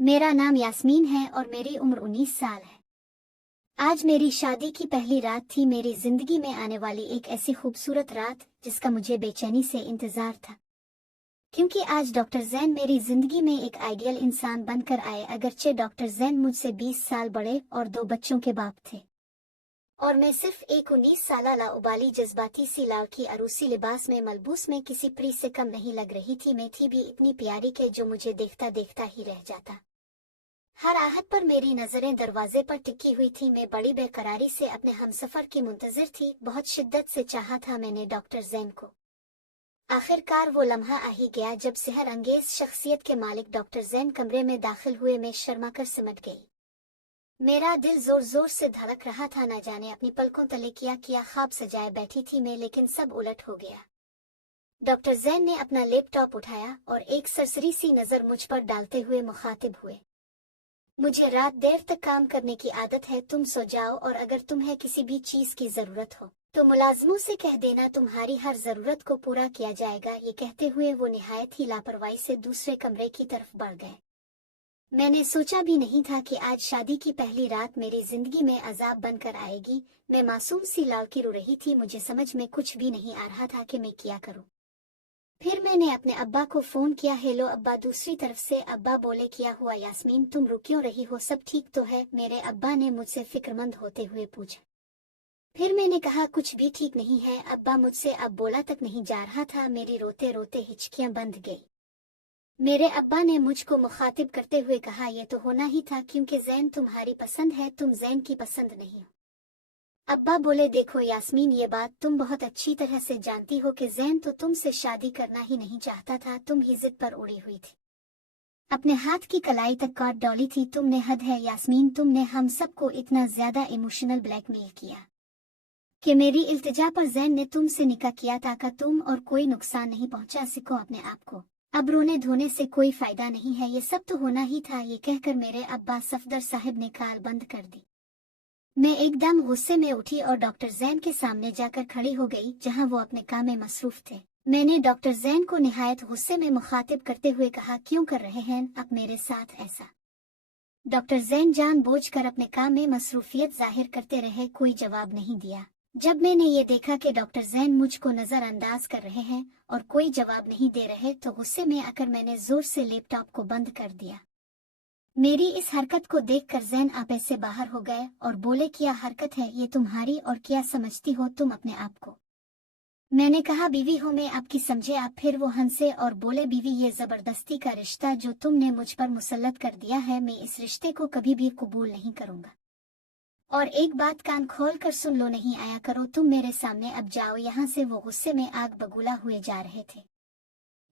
मेरा नाम यास्मीन है और मेरी उम्र 19 साल है। आज मेरी शादी की पहली रात थी, मेरी जिंदगी में आने वाली एक ऐसी खूबसूरत रात जिसका मुझे बेचैनी से इंतजार था, क्योंकि आज डॉक्टर जैन मेरी जिंदगी में एक आइडियल इंसान बनकर आए। अगरचे डॉक्टर जैन मुझसे 20 साल बड़े और 2 बच्चों के बाप थे, और मैं सिर्फ एक 19 साला लाउबाली जज्बाती सी लड़की अरूसी लिबास में मलबूस में किसी प्री से कम नहीं लग रही थी। मैं थी भी इतनी प्यारी के जो मुझे देखता देखता ही रह जाता। हर आहट पर मेरी नजरें दरवाजे पर टिकी हुई थी। मैं बड़ी बेकरारी से अपने हमसफर की मुंतजिर थी। बहुत शिद्दत से चाहा था मैंने डॉक्टर जैन को। आखिरकार वो लम्हा आ ही गया जब सेहर अंगेज शख्सियत के मालिक डॉक्टर जैन कमरे में दाखिल हुए। मैं शर्मा कर सिमट गई। मेरा दिल जोर जोर से धड़क रहा था। न जाने अपनी पलकों तले किया ख्वाब सजाए बैठी थी मैं, लेकिन सब उलट हो गया। डॉक्टर जैन ने अपना लैपटॉप उठाया और एक सरसरी सी नजर मुझ पर डालते हुए मुखातिब हुए। मुझे रात देर तक काम करने की आदत है, तुम सो जाओ और अगर तुम्हें किसी भी चीज की जरूरत हो तो मुलाजमों से कह देना, तुम्हारी हर जरूरत को पूरा किया जाएगा। ये कहते हुए वो निहायत ही लापरवाही से दूसरे कमरे की तरफ बढ़ गए। मैंने सोचा भी नहीं था कि आज शादी की पहली रात मेरी जिंदगी में अजाब बनकर आएगी। मैं मासूम सी लड़की रो रही थी। मुझे समझ में कुछ भी नहीं आ रहा था कि मैं क्या करूं। फिर मैंने अपने अब्बा को फोन किया। हेलो अब्बा। दूसरी तरफ से अब्बा बोले, क्या हुआ यास्मीन, तुम रो क्यों रही हो, सब ठीक तो है? मेरे अब्बा ने मुझसे फिक्रमंद होते हुए पूछा। फिर मैंने कहा कुछ भी ठीक नहीं है अब्बा, मुझसे अब बोला तक नहीं जा रहा था। मेरी रोते रोते हिचकियां बंध गई। मेरे अब्बा ने मुझको मुखातिब करते हुए कहा, यह तो होना ही था क्योंकि जैन तुम्हारी पसंद है, तुम जैन की पसंद नहीं हो। अब्बा बोले, देखो यास्मीन, ये बात तुम बहुत अच्छी तरह से जानती हो कि जैन तो तुमसे शादी करना ही नहीं चाहता था, तुम ही जिद पर उड़ी हुई थी, अपने हाथ की कलाई तक काट डाली थी। तुमने हद है यास्मीन, तुमने हम सबको इतना ज्यादा इमोशनल ब्लैकमेल किया कि मेरी इल्तिजा पर जैन ने तुमसे निकाह किया ताकि तुम और कोई नुकसान नहीं पहुंचा सको अपने आप को। अब रोने धोने से कोई फायदा नहीं है, ये सब तो होना ही था। ये कहकर मेरे अब्बा सफदर साहब ने काल बंद कर दी। मैं एकदम गुस्से में उठी और डॉक्टर जैन के सामने जाकर खड़ी हो गई, जहां वो अपने काम में मसरूफ थे। मैंने डॉक्टर जैन को निहायत गुस्से में मुखातिब करते हुए कहा, क्यों कर रहे हैं आप मेरे साथ ऐसा? डॉक्टर जैन जानबूझकर अपने काम में मसरूफियत जाहिर करते रहे, कोई जवाब नहीं दिया। जब मैंने ये देखा कि डॉक्टर जैन मुझको नजरअंदाज कर रहे हैं और कोई जवाब नहीं दे रहे, तो गुस्से में आकर मैंने जोर से लैपटॉप को बंद कर दिया। मेरी इस हरकत को देखकर जैन आपे से बाहर हो गए और बोले, क्या हरकत है ये तुम्हारी और क्या समझती हो तुम अपने आप को? मैंने कहा, बीवी हो मैं आपकी, समझे आप? फिर वो हंसे और बोले, बीवी, ये जबरदस्ती का रिश्ता जो तुमने मुझ पर मुसल्लत कर दिया है, मैं इस रिश्ते को कभी भी कबूल नहीं करूंगा। और एक बात कान खोल कर सुन लो, नहीं आया करो तुम मेरे सामने, अब जाओ यहाँ से। वो गुस्से में आग बबूला हुए जा रहे थे।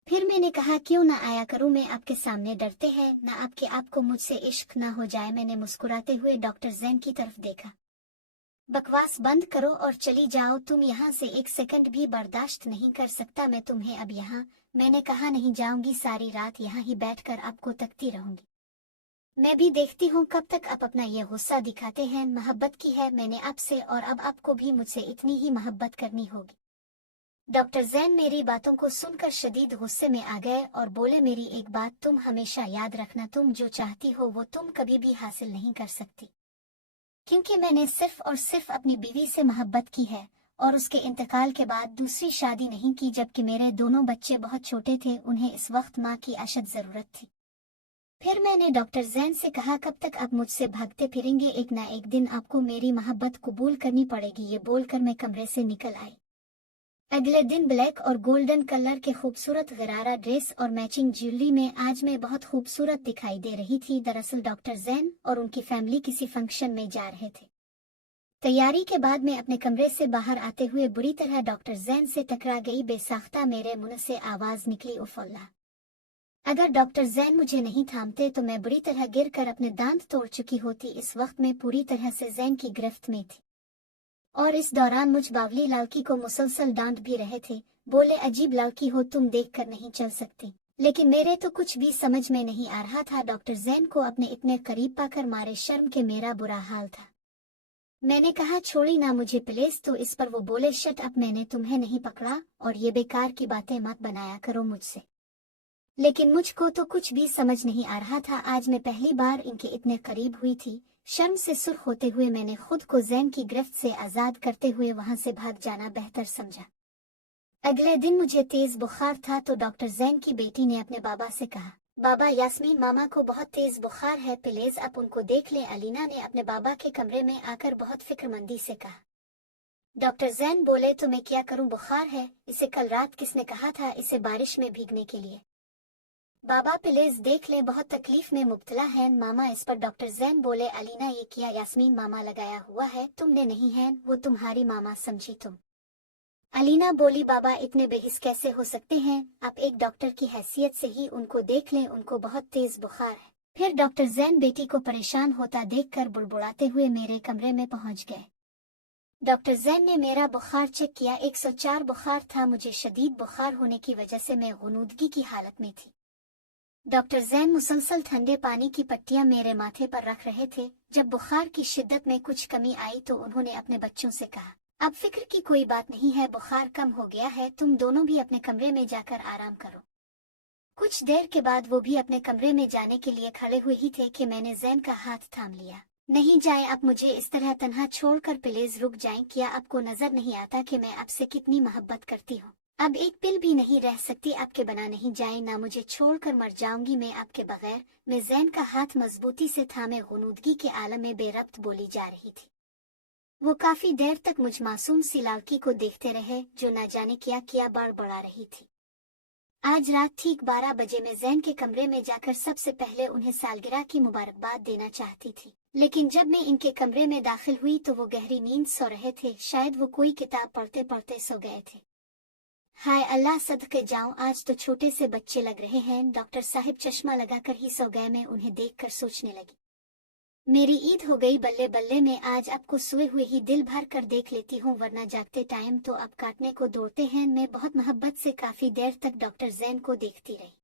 फिर मैंने कहा, क्यों ना आया करूं मैं आपके सामने, डरते हैं ना आपके आपको मुझसे इश्क ना हो जाए? मैंने मुस्कुराते हुए डॉक्टर जैन की तरफ देखा। बकवास बंद करो और चली जाओ, तुम यहाँ से एक सेकंड भी बर्दाश्त नहीं कर सकता मैं तुम्हें अब यहाँ। मैंने कहा, नहीं जाऊंगी, सारी रात यहाँ ही बैठकर आपको तकती रहूंगी। मैं भी देखती हूँ कब तक आप अपना ये गुस्सा दिखाते हैं। मोहब्बत की है मैंने आपसे और अब आपको भी मुझसे इतनी ही मोहब्बत करनी होगी। डॉक्टर जैन मेरी बातों को सुनकर शदीद गुस्से में आ गए और बोले, मेरी एक बात तुम हमेशा याद रखना, तुम जो चाहती हो वो तुम कभी भी हासिल नहीं कर सकती, क्योंकि मैंने सिर्फ और सिर्फ अपनी बीवी से मोहब्बत की है और उसके इंतकाल के बाद दूसरी शादी नहीं की, जबकि मेरे दोनों बच्चे बहुत छोटे थे, उन्हें इस वक्त माँ की अशद जरूरत थी। फिर मैंने डॉक्टर जैन से कहा, कब तक आप मुझसे भागते फिरेंगे? एक ना एक दिन आपको मेरी मोहब्बत कबूल करनी पड़ेगी। ये बोलकर मैं कमरे से निकल आई। अगले दिन ब्लैक और गोल्डन कलर के खूबसूरत गरारा ड्रेस और मैचिंग ज्वेलरी में आज मैं बहुत खूबसूरत दिखाई दे रही थी। दरअसल डॉक्टर जैन और उनकी फैमिली किसी फंक्शन में जा रहे थे। तैयारी के बाद मैं अपने कमरे से बाहर आते हुए बुरी तरह डॉक्टर जैन से टकरा गई। बेसाख्ता मेरे मुंह से आवाज निकली, उफ अल्लाह! अगर डॉक्टर जैन मुझे नहीं थामते तो मैं बुरी तरह गिर कर अपने दांत तोड़ चुकी होती। इस वक्त मैं पूरी तरह से जैन की गिरफ्त में थी और इस दौरान मुझ बावली लड़की को मुसलसल डांट भी रहे थे। बोले, अजीब लड़की हो तुम, देख कर नहीं चल सकती। लेकिन मेरे तो कुछ भी समझ में नहीं आ रहा था। डॉक्टर जैन को अपने इतने करीब पाकर मारे शर्म के मेरा बुरा हाल था। मैंने कहा, छोड़ी ना मुझे प्लीज। तो इस पर वो बोले, शट अप, मैंने तुम्हें नहीं पकड़ा और ये बेकार की बातें मत बनाया करो मुझसे। लेकिन मुझको तो कुछ भी समझ नहीं आ रहा था। आज मैं पहली बार इनके इतने करीब हुई थी। शर्म से सुर्ख होते हुए मैंने खुद को जैन की गिरफ्त से आज़ाद करते हुए वहां से भाग जाना बेहतर समझा। अगले दिन मुझे तेज बुखार था तो डॉक्टर जैन की बेटी ने अपने बाबा से कहा, बाबा यास्मीन मामा को बहुत तेज बुखार है, प्लीज आप उनको देख लें। अलीना ने अपने बाबा के कमरे में आकर बहुत फिक्रमंदी से कहा। डॉक्टर जैन बोले, तो मैं क्या करूं, बुखार है, इसे कल रात किसने कहा था इसे बारिश में भीगने के लिए? बाबा प्लीज देख ले, बहुत तकलीफ में मुब्तला है मामा। इस पर डॉक्टर जैन बोले, अलीना ये किया यास्मीन मामा लगाया हुआ है, तुमने नहीं है, वो तुम्हारी मामा समझी तुम। अलीना बोली, बाबा इतने बेहिस कैसे हो सकते हैं, आप एक डॉक्टर की हैसियत से ही उनको देख लें, उनको बहुत तेज बुखार है। फिर डॉक्टर जैन बेटी को परेशान होता देखकर बुड़बुड़ाते हुए मेरे कमरे में पहुंच गए। डॉक्टर जैन ने मेरा बुखार चेक किया, 104 बुखार था। मुझे शदीद बुखार होने की वजह से मैं गुनूदगी की हालत में थी। डॉक्टर जैन मुसलसल ठंडे पानी की पट्टियां मेरे माथे पर रख रहे थे। जब बुखार की शिद्दत में कुछ कमी आई तो उन्होंने अपने बच्चों से कहा, अब फिक्र की कोई बात नहीं है, बुखार कम हो गया है, तुम दोनों भी अपने कमरे में जाकर आराम करो। कुछ देर के बाद वो भी अपने कमरे में जाने के लिए खड़े हुए ही थे कि मैंने जैन का हाथ थाम लिया। नहीं जाएं आप, मुझे इस तरह तन्हा छोड़कर प्लीज रुक जाएं। क्या आपको नजर नहीं आता कि मैं आपसे कितनी मोहब्बत करती हूँ? अब एक पिल भी नहीं रह सकती आपके बना, नहीं जाए ना, मुझे छोड़कर मर जाऊंगी मैं आपके बगैर। मैं जैन का हाथ मजबूती से थामे गुनूदगी के आलम में बेरब्त बोली जा रही थी। वो काफी देर तक मुझ मासूम सी लड़की को देखते रहे जो न जाने क्या किया बड़बड़ा रही थी। आज रात ठीक 12 बजे मैं जैन के कमरे में जाकर सबसे पहले उन्हें सालगिरह की मुबारकबाद देना चाहती थी, लेकिन जब मैं इनके कमरे में दाखिल हुई तो वो गहरी नींद सो रहे थे। शायद वो कोई किताब पढ़ते पढ़ते सो गए थे। हाय अल्लाह, सदके जाऊं, आज तो छोटे से बच्चे लग रहे हैं। डॉक्टर साहिब चश्मा लगाकर ही सो गए। मैं उन्हें देखकर सोचने लगी, मेरी ईद हो गई, बल्ले बल्ले। मैं आज आपको सोए हुए ही दिल भर कर देख लेती हूँ, वरना जागते टाइम तो आप काटने को दौड़ते हैं। मैं बहुत मोहब्बत से काफी देर तक डॉक्टर जैन को देखती रही।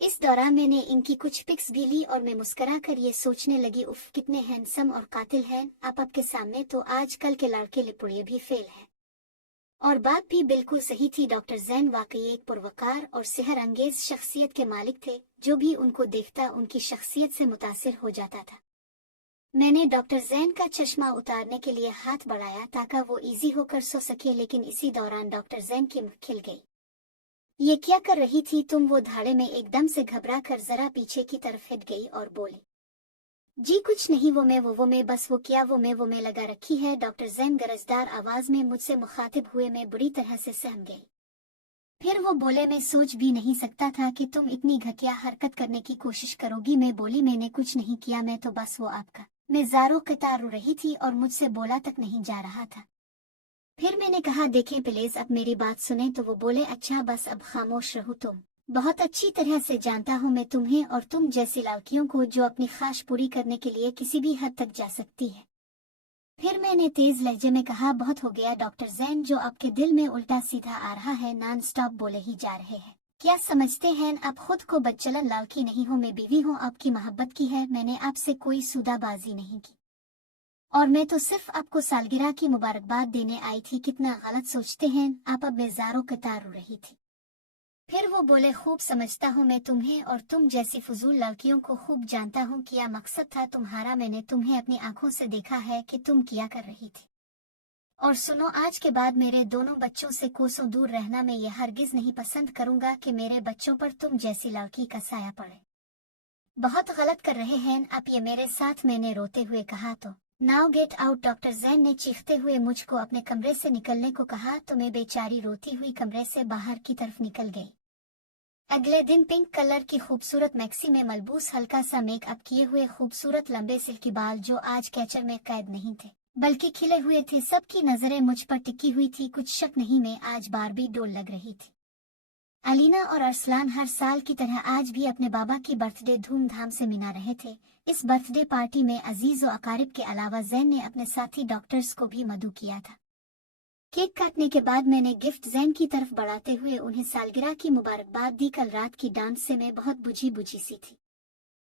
इस दौरान मैंने इनकी कुछ पिक्स भी ली और मैं मुस्कुरा कर ये सोचने लगी, उफ कितने हैंडसम और कातिल हैं आप। आपके सामने तो आजकल के लड़के लिपुड़िए भी फेल हैं। और बात भी बिल्कुल सही थी, डॉक्टर जैन वाकई एक पुरवकार और सेहर अंगेज शख्सियत के मालिक थे। जो भी उनको देखता उनकी शख्सियत से मुतासिर हो जाता था। मैंने डॉक्टर जैन का चश्मा उतारने के लिए हाथ बढ़ाया ताकि वो इजी होकर सो सके, लेकिन इसी दौरान डॉक्टर जैन की मुख खिल गई। ये क्या कर रही थी तुम? वो धाड़े में एकदम से घबरा कर जरा पीछे की तरफ हट गई और बोली, जी कुछ नहीं, वो मैं बस वो क्या वो मैं लगा रखी है। डॉक्टर जैन गरजदार आवाज में मुझसे मुखातिब हुए। मैं बुरी तरह से सहम गई। फिर वो बोले, मैं सोच भी नहीं सकता था कि तुम इतनी घटिया हरकत करने की कोशिश करोगी। मैं बोली, मैंने कुछ नहीं किया, मैं तो बस वो आपका। मैं ज़ारों कतार रो रही थी और मुझसे बोला तक नहीं जा रहा था। फिर मैंने कहा, देखें प्लीज अब मेरी बात सुने। तो वो बोले, अच्छा बस अब खामोश रहो, तुम बहुत अच्छी तरह से जानता हूँ मैं तुम्हें और तुम जैसी लड़कियों को जो अपनी ख्वाहिश पूरी करने के लिए किसी भी हद तक जा सकती है। फिर मैंने तेज लहजे में कहा, बहुत हो गया डॉक्टर जैन, जो आपके दिल में उल्टा सीधा आ रहा है नॉन स्टॉप बोले ही जा रहे हैं। क्या समझते हैं आप खुद को? बदचलन लड़की नहीं हूँ, मैं बीवी हूँ, आपकी मोहब्बत की है। मैंने आपसे कोई सौदाबाजी नहीं की और मैं तो सिर्फ आपको सालगिरह की मुबारकबाद देने आई थी। कितना गलत सोचते हैं आप। अब मैं ज़ारों कतार रो रही थी। फिर वो बोले, खूब समझता हूँ मैं तुम्हें और तुम जैसी फजूल लड़कियों को खूब जानता हूँ। क्या मकसद था तुम्हारा? मैंने तुम्हें अपनी आंखों से देखा है कि तुम क्या कर रही थी। और सुनो, आज के बाद मेरे दोनों बच्चों से कोसों दूर रहना। मैं ये हरगिज नहीं पसंद करूंगा कि मेरे बच्चों पर तुम जैसी लड़की का साया पड़े। बहुत गलत कर रहे हैं आप ये मेरे साथ, मैंने रोते हुए कहा। तो now get out, doctor Jain ने चीखते हुए मुझको अपने कमरे से निकलने को कहा। तो मैं बेचारी रोती हुई कमरे से बाहर की तरफ निकल गई। अगले दिन पिंक कलर की खूबसूरत मैक्सी में मलबूस, हल्का सा मेकअप किए हुए, खूबसूरत लंबे सिल्की बाल जो आज कैचर में कैद नहीं थे बल्कि खिले हुए थे। सबकी नजरें मुझ पर टिकी हुई थी। कुछ शक नहीं, मैं आज बारबी डोल लग रही थी। अलीना और अरसलान हर साल की तरह आज भी अपने बाबा की बर्थडे धूमधाम से मना रहे थे। इस बर्थडे पार्टी में अजीज और अकारिब के अलावा जैन ने अपने साथी डॉक्टर्स को भी मदऊ किया था। केक काटने के बाद मैंने गिफ्ट जैन की तरफ बढ़ाते हुए उन्हें सालगिरह की मुबारकबाद दी। कल रात की डांस से मैं बहुत बुझी बुझी सी थी।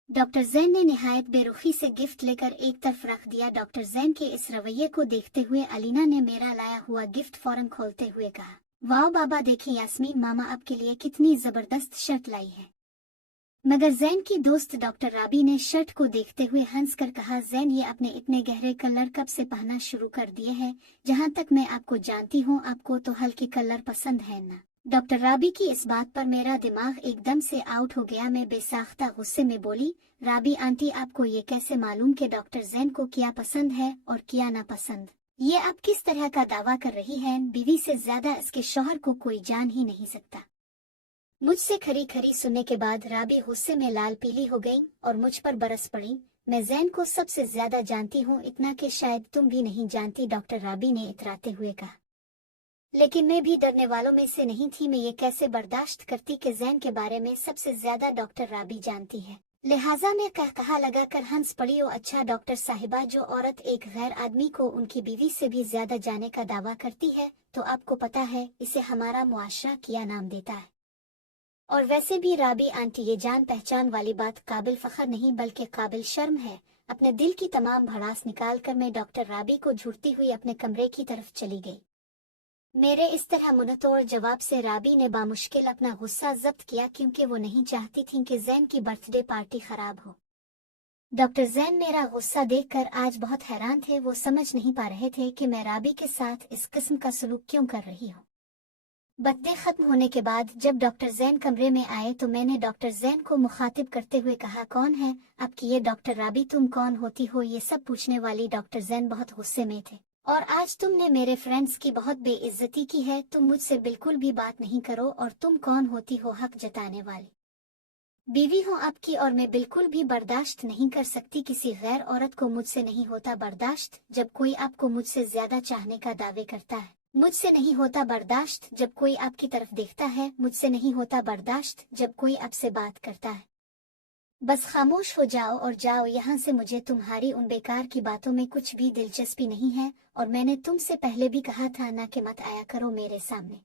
डॉक्टर जैन ने निहायत बेरुखी से गिफ्ट लेकर एक तरफ रख दिया। डॉक्टर जैन के इस रवैये को देखते हुए अलीना ने मेरा लाया हुआ गिफ्ट फौरन खोलते हुए कहा, वाह बाबा, देखिए यास्मीन मामा आपके लिए कितनी जबरदस्त शर्ट लाई है। मगर जैन की दोस्त डॉक्टर राबी ने शर्ट को देखते हुए हंसकर कहा, जैन ये आपने इतने गहरे कलर कब से पहनना शुरू कर दिए हैं? जहाँ तक मैं आपको जानती हूँ आपको तो हल्के कलर पसंद है ना। डॉक्टर राबी की इस बात पर मेरा दिमाग एकदम से आउट हो गया। मैं बेसाख्ता गुस्से में बोली, राबी आंटी आपको ये कैसे मालूम कि डॉक्टर जैन को क्या पसंद है और क्या नापसंद? ये आप किस तरह का दावा कर रही हैं? बीवी से ज्यादा इसके शौहर को कोई जान ही नहीं सकता। मुझसे खरी खरी सुनने के बाद राबी गुस्से में लाल पीली हो गई और मुझ पर बरस पड़ी। मैं जैन को सबसे ज्यादा जानती हूँ, इतना कि शायद तुम भी नहीं जानती, डॉक्टर राबी ने इतराते हुए कहा। लेकिन मैं भी डरने वालों में से नहीं थी। मैं ये कैसे बर्दाश्त करती कि जैन के बारे में सबसे ज्यादा डॉक्टर राबी जानती है। लिहाजा मैं कहा लगाकर हंस पड़ी। ओ अच्छा डॉक्टर साहिबा, जो औरत एक गैर आदमी को उनकी बीवी से भी ज्यादा जाने का दावा करती है तो आपको पता है इसे हमारा मुआशरा क्या नाम देता है? और वैसे भी राबी आंटी, ये जान पहचान वाली बात काबिल फख्र नहीं बल्कि काबिल शर्म है। अपने दिल की तमाम भड़ास निकाल कर मैं डॉक्टर राबी को झूठती हुई अपने कमरे की तरफ चली गई। मेरे इस तरह मुंहतोड़ जवाब से राबी ने बामुश्किल अपना गुस्सा जब्त किया, क्योंकि वो नहीं चाहती थी कि जैन की बर्थडे पार्टी खराब हो। डॉक्टर जैन मेरा गुस्सा देखकर आज बहुत हैरान थे। वो समझ नहीं पा रहे थे कि मैं राबी के साथ इस किस्म का सलूक क्यों कर रही हूँ। बर्थडे खत्म होने के बाद जब डॉक्टर जैन कमरे में आए तो मैंने डॉक्टर जैन को मुखातिब करते हुए कहा, कौन है आपकी ये डॉक्टर राबी? तुम कौन होती हो? ये सब पूछने वाली डॉक्टर जैन बहुत गुस्से में थे। और आज तुमने मेरे फ्रेंड्स की बहुत बेइज्जती की है। तुम मुझसे बिल्कुल भी बात नहीं करो। और तुम कौन होती हो हक जताने वाली? बीवी हूँ आपकी और मैं बिल्कुल भी बर्दाश्त नहीं कर सकती किसी गैर औरत को। मुझसे नहीं होता बर्दाश्त जब कोई आपको मुझसे ज्यादा चाहने का दावे करता है। मुझसे नहीं होता बर्दाश्त जब कोई आपकी तरफ देखता है। मुझसे नहीं होता बर्दाश्त जब कोई आपसे बात करता है। बस खामोश हो जाओ और जाओ यहाँ से। मुझे तुम्हारी उन बेकार की बातों में कुछ भी दिलचस्पी नहीं है। और मैंने तुमसे पहले भी कहा था ना कि मत आया करो मेरे सामने।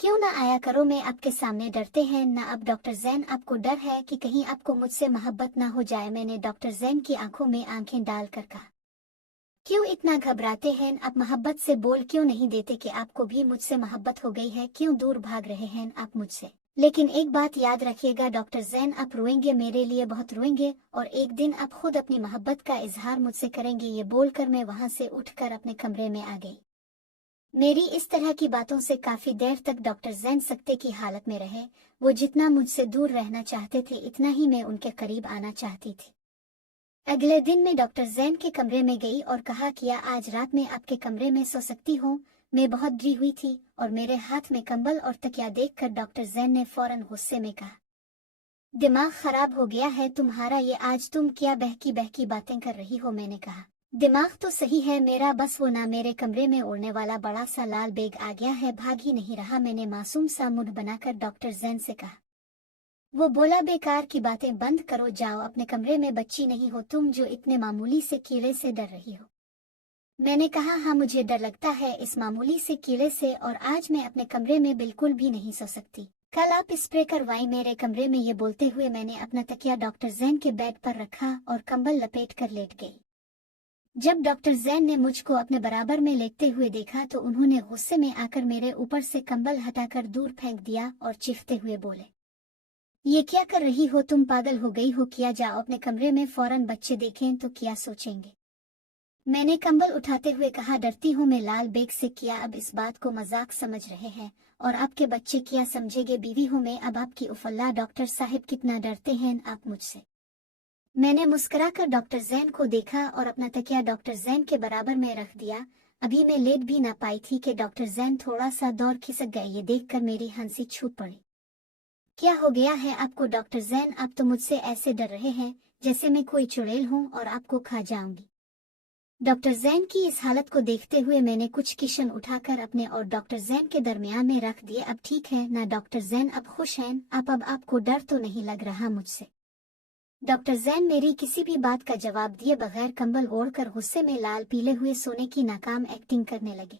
क्यों ना आया करो? मैं आपके सामने डरते हैं ना? अब डॉक्टर जैन आपको डर है कि कहीं आपको मुझसे मोहब्बत ना हो जाए? मैंने डॉक्टर जैन की आंखों में आंखें डालकर कहा, क्यों इतना घबराते हैं आप? मोहब्बत से बोल क्यों नहीं देते कि आपको भी मुझसे मोहब्बत हो गई है? क्यों दूर भाग रहे हैं आप मुझसे? लेकिन एक बात याद रखिएगा डॉक्टर जैन, आप रोएंगे, मेरे लिए बहुत रोएंगे, और एक दिन आप खुद अपनी मोहब्बत का इजहार मुझसे करेंगे। ये बोलकर मैं वहां से उठकर अपने कमरे में आ गई। मेरी इस तरह की बातों से काफी देर तक डॉक्टर जैन सकते की हालत में रहे। वो जितना मुझसे दूर रहना चाहते थे इतना ही मैं उनके करीब आना चाहती थी। अगले दिन मैं डॉक्टर जैन के कमरे में गई और कहा, किया आज रात में आपके कमरे में सो सकती हूँ? मैं बहुत डरी हुई थी और मेरे हाथ में कंबल और तकिया देखकर डॉक्टर जैन ने फौरन गुस्से में कहा, दिमाग खराब हो गया है तुम्हारा? ये आज तुम क्या बहकी बहकी बातें कर रही हो? मैंने कहा, दिमाग तो सही है मेरा, बस वो ना मेरे कमरे में उड़ने वाला बड़ा सा लाल बेग आ गया है, भाग ही नहीं रहा। मैंने मासूम सा मुंह बनाकर डॉक्टर जैन से कहा। वो बोला, बेकार की बातें बंद करो, जाओ अपने कमरे में। बच्ची नहीं हो तुम जो इतने मामूली से कीड़े से डर रही हो? मैंने कहा, हाँ मुझे डर लगता है इस मामूली से कीड़े से, और आज मैं अपने कमरे में बिल्कुल भी नहीं सो सकती। कल आप स्प्रे करवाई मेरे कमरे में। ये बोलते हुए मैंने अपना तकिया डॉक्टर जैन के बेड पर रखा और कंबल लपेट कर लेट गई। जब डॉक्टर जैन ने मुझको अपने बराबर में लेटते हुए देखा तो उन्होंने गुस्से में आकर मेरे ऊपर से कंबल हटाकर दूर फेंक दिया और चीखते हुए बोले, ये क्या कर रही हो तुम? पागल हो गई हो क्या? जाओ अपने कमरे में फौरन, बच्चे देखें तो क्या सोचेंगे? मैंने कंबल उठाते हुए कहा, डरती हूँ मैं लाल बेग से। क्या अब इस बात को मजाक समझ रहे हैं? और आपके बच्चे क्या समझेंगे? बीवी हूँ मैं अब आपकी। उफल्ला डॉक्टर साहब, कितना डरते हैं आप मुझसे। मैंने मुस्कुराकर डॉक्टर जैन को देखा और अपना तकिया डॉक्टर जैन के बराबर में रख दिया। अभी मैं लेट भी ना पाई थी कि डॉक्टर जैन थोड़ा सा दौड़ खिसक गए। ये देखकर मेरी हंसी छूट पड़ी। क्या हो गया है आपको डॉक्टर जैन? आप तो मुझसे ऐसे डर रहे हैं जैसे मैं कोई चुड़ैल हूँ और आपको खा जाऊंगी। डॉक्टर जैन की इस हालत को देखते हुए मैंने कुछ किशन उठाकर अपने और डॉक्टर जैन के दरमियान में रख दिए। अब ठीक है ना डॉक्टर जैन? अब खुश हैं आप? अब आपको डर तो नहीं लग रहा मुझसे? डॉक्टर जैन मेरी किसी भी बात का जवाब दिए बगैर कंबल ओढ़कर गुस्से में लाल पीले हुए सोने की नाकाम एक्टिंग करने लगे।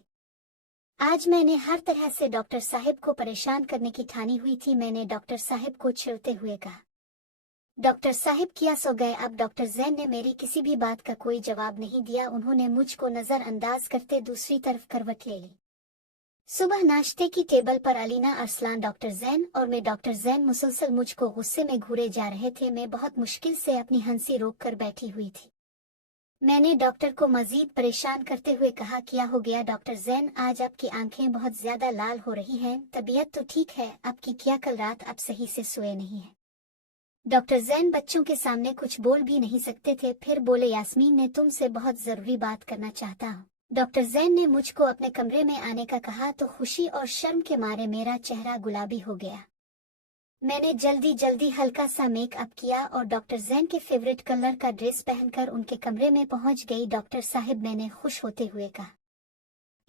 आज मैंने हर तरह से डॉक्टर साहब को परेशान करने की ठानी हुई थी। मैंने डॉक्टर साहब को चिढ़ते हुए कहा, डॉक्टर साहब क्या सो गए? अब डॉक्टर जैन ने मेरी किसी भी बात का कोई जवाब नहीं दिया। उन्होंने मुझको नजरअंदाज करते दूसरी तरफ करवट ले ली। सुबह नाश्ते की टेबल पर अलीना अरसलान डॉक्टर जैन और मैं डॉक्टर जैन मुसलसल मुझको गुस्से में घूरे जा रहे थे। मैं बहुत मुश्किल से अपनी हंसी रोक कर बैठी हुई थी। मैंने डॉक्टर को मजीद परेशान करते हुए कहा, क्या हो गया डॉक्टर जैन, आज आपकी आंखें बहुत ज्यादा लाल हो रही हैं। तबीयत तो ठीक है आपकी, क्या कल रात आप सही से सोए नहीं हैं? डॉक्टर जैन बच्चों के सामने कुछ बोल भी नहीं सकते थे। फिर बोले, यास्मीन ने तुमसे बहुत जरूरी बात करना चाहता हूँ। डॉक्टर जैन ने मुझको अपने कमरे में आने का कहा तो खुशी और शर्म के मारे मेरा चेहरा गुलाबी हो गया। मैंने जल्दी जल्दी हल्का सा मेकअप किया और डॉक्टर जैन के फेवरेट कलर का ड्रेस पहनकर उनके कमरे में पहुंच गई। डॉक्टर साहिब, मैंने खुश होते हुए कहा।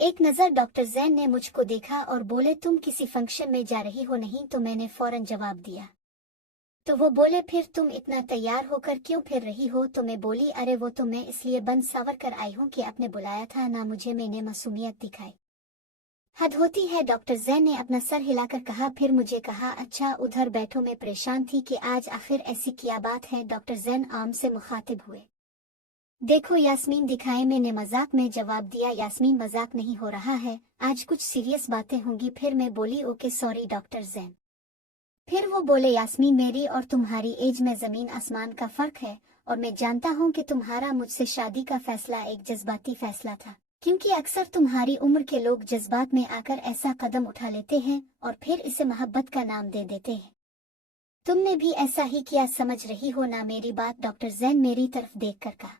एक नज़र डॉक्टर जैन ने मुझको देखा और बोले, तुम किसी फंक्शन में जा रही हो नहीं? तो मैंने फौरन जवाब दिया। तो वो बोले, फिर तुम इतना तैयार होकर क्यों फिर रही हो? तो मैं बोली, अरे वो तो मैं इसलिए बन सावर कर आई हूँ कि आपने बुलाया था ना मुझे, मैंने मासूमियत दिखाई। हद होती है। डॉक्टर जैन ने अपना सर हिलाकर कहा। फिर मुझे कहा, अच्छा उधर बैठो। मैं परेशान थी कि आज आखिर ऐसी क्या बात है। डॉक्टर जैन आम से मुखातिब हुए। देखो यास्मीन, दिखाए। मैंने मजाक में जवाब दिया। यास्मीन, मजाक नहीं हो रहा है, आज कुछ सीरियस बातें होंगी। फिर मैं बोली, ओके सॉरी डॉक्टर जैन। फिर वो बोले, यास्मीन, मेरी और तुम्हारी एज में जमीन आसमान का फर्क है और मैं जानता हूँ कि तुम्हारा मुझसे शादी का फैसला एक जज्बाती फैसला था, क्योंकि अक्सर तुम्हारी उम्र के लोग जज्बात में आकर ऐसा कदम उठा लेते हैं और फिर इसे मोहब्बत का नाम दे देते हैं। तुमने भी ऐसा ही किया, समझ रही हो ना मेरी बात? डॉक्टर जैन मेरी तरफ देखकर कहा।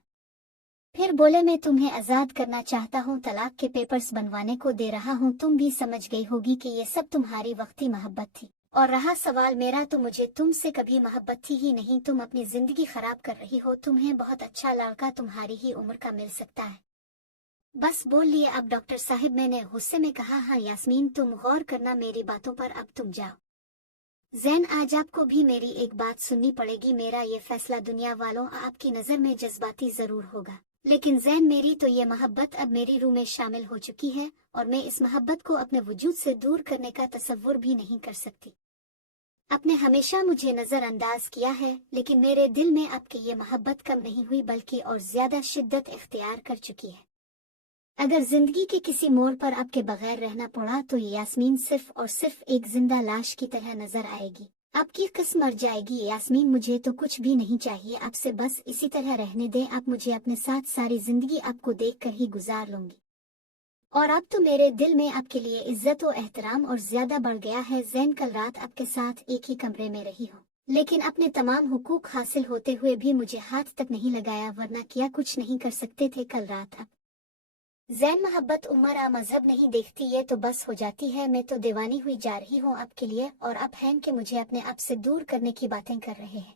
फिर बोले, मैं तुम्हें आजाद करना चाहता हूँ, तलाक के पेपर्स बनवाने को दे रहा हूँ। तुम भी समझ गई होगी कि ये सब तुम्हारी वक्ती मोहब्बत थी। और रहा सवाल मेरा, तो मुझे तुमसे कभी मोहब्बत थी ही नहीं। तुम अपनी जिंदगी खराब कर रही हो। तुम्हें बहुत अच्छा लड़का तुम्हारी ही उम्र का मिल सकता है। बस बोल लिए अब डॉक्टर साहिब। मैंने गुस्से में कहा, हाँ यास्मीन, तुम गौर करना मेरी बातों पर, अब तुम जाओ। जैन, आज आपको भी मेरी एक बात सुननी पड़ेगी। मेरा ये फैसला दुनिया वालों आपकी नजर में जज्बाती जरूर होगा, लेकिन जैन मेरी तो ये मोहब्बत अब मेरी रूह में शामिल हो चुकी है और मैं इस मोहब्बत को अपने वजूद से दूर करने का तसव्वुर भी नहीं कर सकती। आपने हमेशा मुझे नजरअंदाज किया है, लेकिन मेरे दिल में आपकी ये मोहब्बत कम नहीं हुई बल्कि और ज्यादा शिद्दत इख्तियार कर चुकी है। अगर जिंदगी के किसी मोड़ पर आपके बगैर रहना पड़ा तो ये यास्मीन सिर्फ और सिर्फ एक जिंदा लाश की तरह नजर आएगी। आपकी किस्म मर जाएगी। यास्मीन, मुझे तो कुछ भी नहीं चाहिए आपसे, बस इसी तरह रहने दें आप मुझे। अपने साथ सारी जिंदगी आपको देखकर ही गुजार लूंगी। और अब तो मेरे दिल में आपके लिए इज्जत और एहतराम और ज्यादा बढ़ गया है। जैन, कल रात आपके साथ एक ही कमरे में रही हूँ, लेकिन अपने तमाम हुकूक हासिल होते हुए भी मुझे हाथ तक नहीं लगाया, वरना क्या कुछ नहीं कर सकते थे कल रात आप? जैन, मोहब्बत उम्र मजहब नहीं देखती, ये तो बस हो जाती है। मैं तो दीवानी हुई जा रही हूँ आपके लिए और आप हैं कि मुझे अपने आप से दूर करने की बातें कर रहे हैं।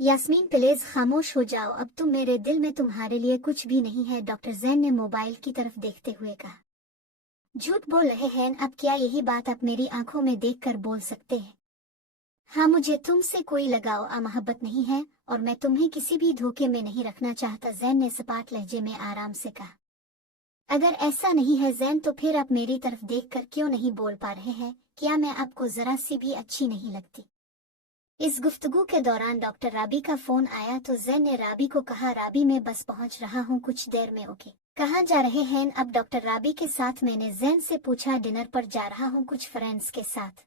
यास्मीन, प्लीज खामोश हो जाओ, अब तुम मेरे दिल में तुम्हारे लिए कुछ भी नहीं है। डॉक्टर जैन ने मोबाइल की तरफ देखते हुए कहा। झूठ बोल रहे हैं अब? क्या यही बात आप मेरी आंखों में देखकर बोल सकते हैं? हाँ, मुझे तुमसे कोई लगाव मोहब्बत नहीं है और मैं तुम्हें किसी भी धोखे में नहीं रखना चाहता। जैन ने सपाट लहजे में आराम से कहा। अगर ऐसा नहीं है जैन, तो फिर आप मेरी तरफ देखकर क्यों नहीं बोल पा रहे हैं? क्या मैं आपको जरा सी भी अच्छी नहीं लगती? इस गुफ्तगू के दौरान डॉक्टर राबी का फोन आया तो जैन ने राबी को कहा, राबी मैं बस पहुंच रहा हूं, कुछ देर में। ओके, कहाँ जा रहे हैं अब? डॉक्टर राबी के साथ। मैंने जैन से पूछा, डिनर पर जा रहा हूं कुछ फ्रेंड्स के साथ।